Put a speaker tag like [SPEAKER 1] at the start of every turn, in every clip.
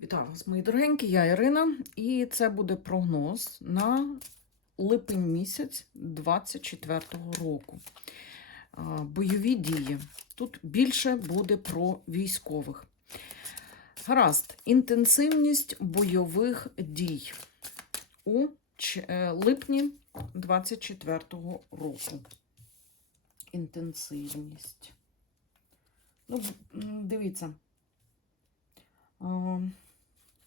[SPEAKER 1] Вітаю вас, мої дорогенькі, я Ірина, і це буде прогноз на липень місяць 24-го року. Бойові дії. Тут більше буде про військових. Гаразд, інтенсивність бойових дій у е, липні 24-го року. Інтенсивність. Ну, дивіться.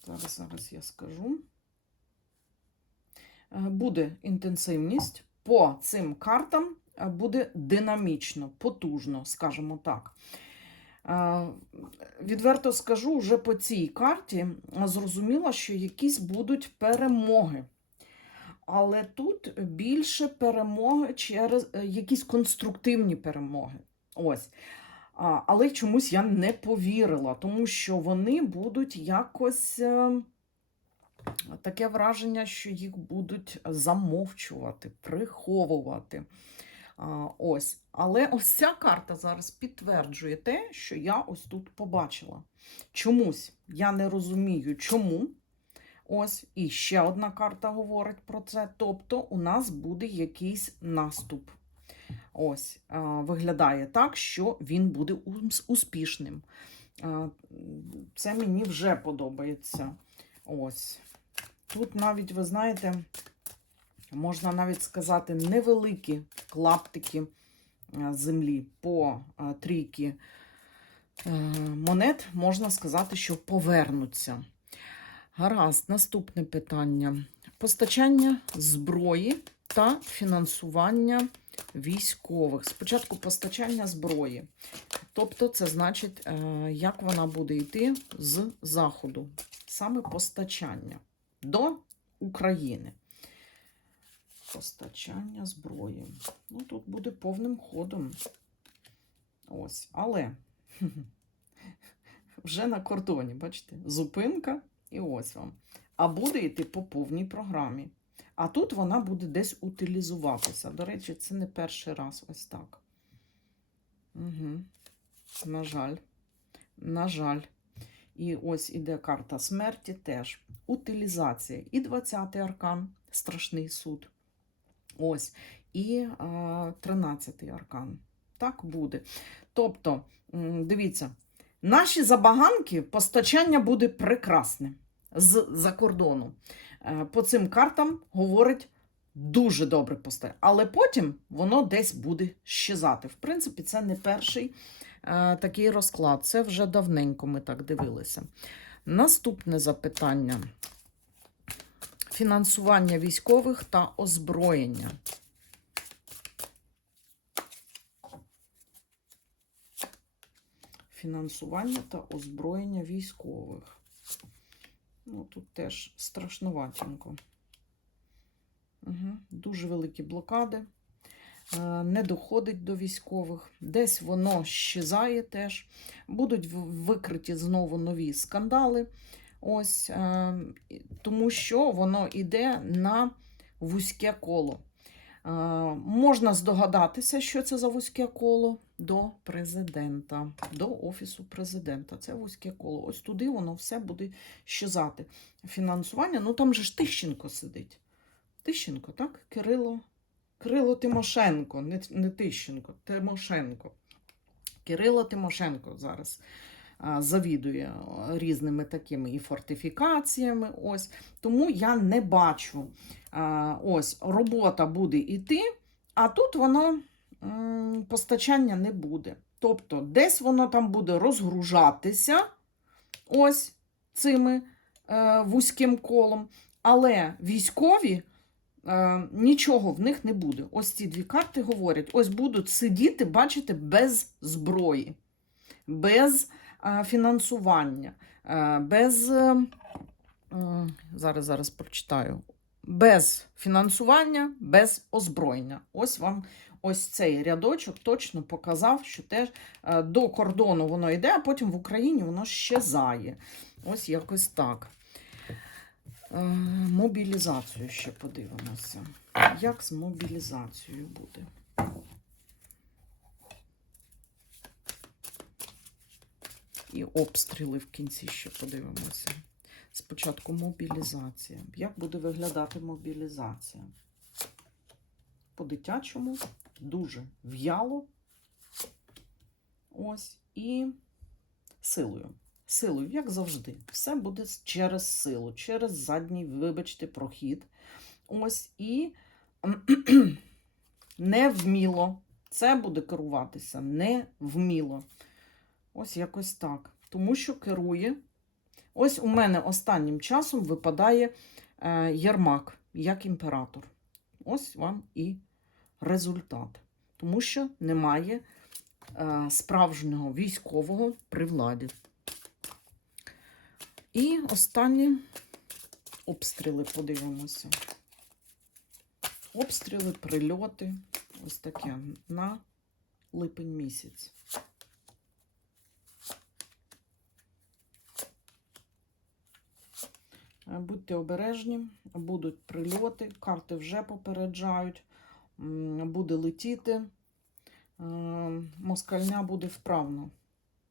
[SPEAKER 1] Зараз, зараз я скажу. Е, Буде інтенсивність по цим картам, е, буде динамічно, потужно, скажімо так. Е, Відверто скажу, вже по цій карті зрозуміла, що якісь будуть перемоги. Але тут більше перемоги через якісь конструктивні перемоги. Ось. Але чомусь я не повірила, тому що вони будуть якось е, таке враження, що їх будуть замовчувати, приховувати. Ось. Але ось ця карта зараз підтверджує те, що я ось тут побачила. Чомусь я не розумію, чому. Ось, і ще одна карта говорить про це. Тобто, у нас буде якийсь наступ. Ось, виглядає так, що він буде успішним. Це мені вже подобається. Ось. Тут навіть, ви знаєте, можна навіть сказати, невеликі клаптики землі по трійки е, монет, можна сказати, що повернуться. Гаразд, наступне питання: постачання зброї та фінансування військових. Спочатку постачання зброї. Тобто, це значить, е, як вона буде йти з заходу, саме постачання до України. Постачання зброї. Ну, тут буде повним ходом. Ось, але вже на кордоні, бачите, зупинка і ось вам. А буде йти по повній програмі. А тут вона буде десь утилізуватися. До речі, це не перший раз ось так. Угу. На жаль. На жаль. І ось іде карта смерті теж. Утилізація. І 20-й аркан, страшний суд. Ось. І а, 13-й аркан. Так буде. Тобто, дивіться, наші забаганки постачання буде прекрасне з-за кордону. Е, По цим картам говорить дуже добре постачання. Але потім воно десь буде щезати. В принципі, це не перший е, такий розклад. Це вже давненько ми так дивилися. Наступне запитання: фінансування військових та озброєння. Фінансування та озброєння військових. Ну, тут теж страшнуватенько. Угу. Дуже великі блокади. Е, Не доходить до військових. Десь воно щезає теж. Будуть викриті знову нові скандали. Ось, е, тому що воно йде на вузьке коло. Е, Можна здогадатися, що це за вузьке коло до президента, до офісу президента. Це вузьке коло. Ось туди воно все буде щезати. Фінансування. Ну там же ж Тищенко сидить. Тищенко, так? Кирило. Кирило Тимошенко, не, не Тищенко, Тимошенко. Кирило Тимошенко зараз завідує різними такими і фортифікаціями. Ось. Тому я не бачу. Ось робота буде йти, а тут воно постачання не буде. Тобто, десь воно там буде розгружатися ось цими е, вузьким колом, але військові. Е, нічого в них не буде. Ось ці дві карти говорять: ось будуть сидіти, бачите, без зброї, без е, фінансування, без. е, зараз, зараз прочитаю. Без фінансування, без озброєння. Ось вам ось цей рядочок точно показав, що теж е, до кордону воно йде, а потім в Україні воно щезає. Ось якось так. Е, Мобілізацію ще подивимося. Як з мобілізацією буде? І обстріли в кінці ще подивимося. Спочатку мобілізація. Як буде виглядати мобілізація? По-дитячому дуже в'яло. Ось і силою. Силою, як завжди. Все буде через силу, через задній, вибачте, прохід. Ось і невміло. Це буде керуватися невміло. Ось якось так. Тому що керує. Ось у мене останнім часом випадає е, Єрмак як імператор. Ось вам і результат. Тому що немає е, справжнього військового при владі. І останні обстріли подивимося. Обстріли, прильоти. Ось таке на липень місяць. Будьте обережні, будуть прильоти, карти вже попереджають, буде летіти, е, москальня буде вправно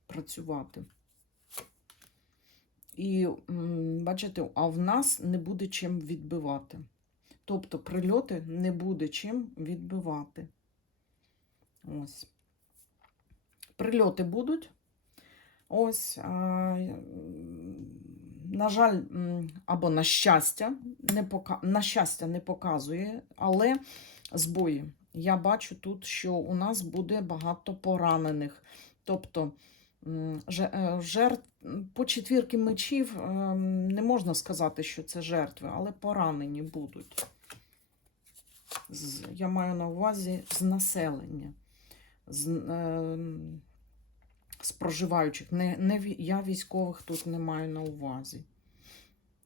[SPEAKER 1] працювати. І бачите, а в нас не буде чим відбивати. Тобто прильоти не буде чим відбивати. Ось. Прильоти будуть. Ось, на жаль, або на щастя, не пока... на щастя не показує, але збої. Я бачу тут, що у нас буде багато поранених. Тобто е, жертв по четвірки мечів е, не можна сказати, що це жертви, але поранені будуть. Я маю на увазі з населення, з, е, з проживаючих. Не, не, я військових тут не маю на увазі.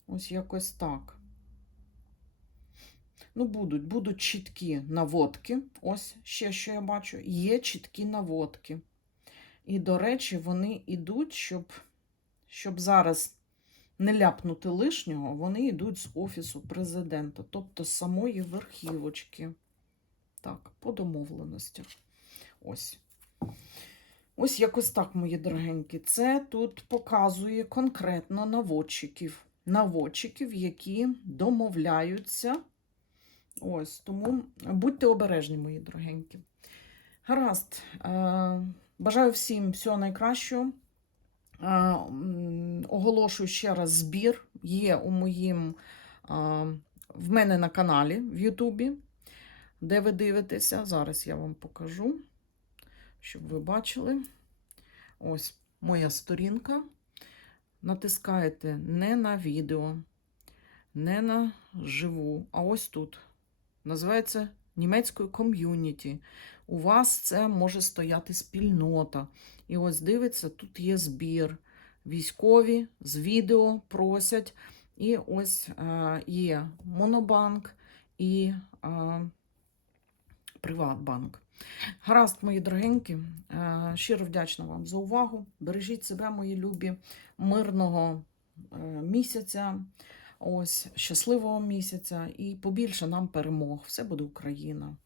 [SPEAKER 1] Ось якось так. Ну, будуть, будуть чіткі наводки. Ось ще що я бачу. Є чіткі наводки. І, до речі, вони йдуть, щоб, щоб зараз не ляпнути лишнього, вони йдуть з Офісу президента, тобто з самої верхівочки. Так, по домовленостях. Ось. Ось якось так, мої дорогенькі. Це тут показує конкретно наводчиків. Наводчиків, які домовляються. Ось, тому будьте обережні, мої дорогенькі. Гаразд. Е, бажаю всім всього найкращого. Е, Оголошую ще раз збір. Є у моїм е, в мене на каналі в Ютубі, де ви дивитеся. Зараз я вам покажу, щоб ви бачили. Ось моя сторінка. Натискаєте не на відео, не на живу, а ось тут. Називається німецькою ком'юніті. У вас це може стояти спільнота. І ось дивиться, тут є збір. Військові з відео просять. І ось е, є Монобанк і е, Приватбанк. Гаразд, мої дорогенькі, е, щиро вдячна вам за увагу. Бережіть себе, мої любі, мирного е, місяця, ось щасливого місяця і побільше нам перемог. Все буде Україна.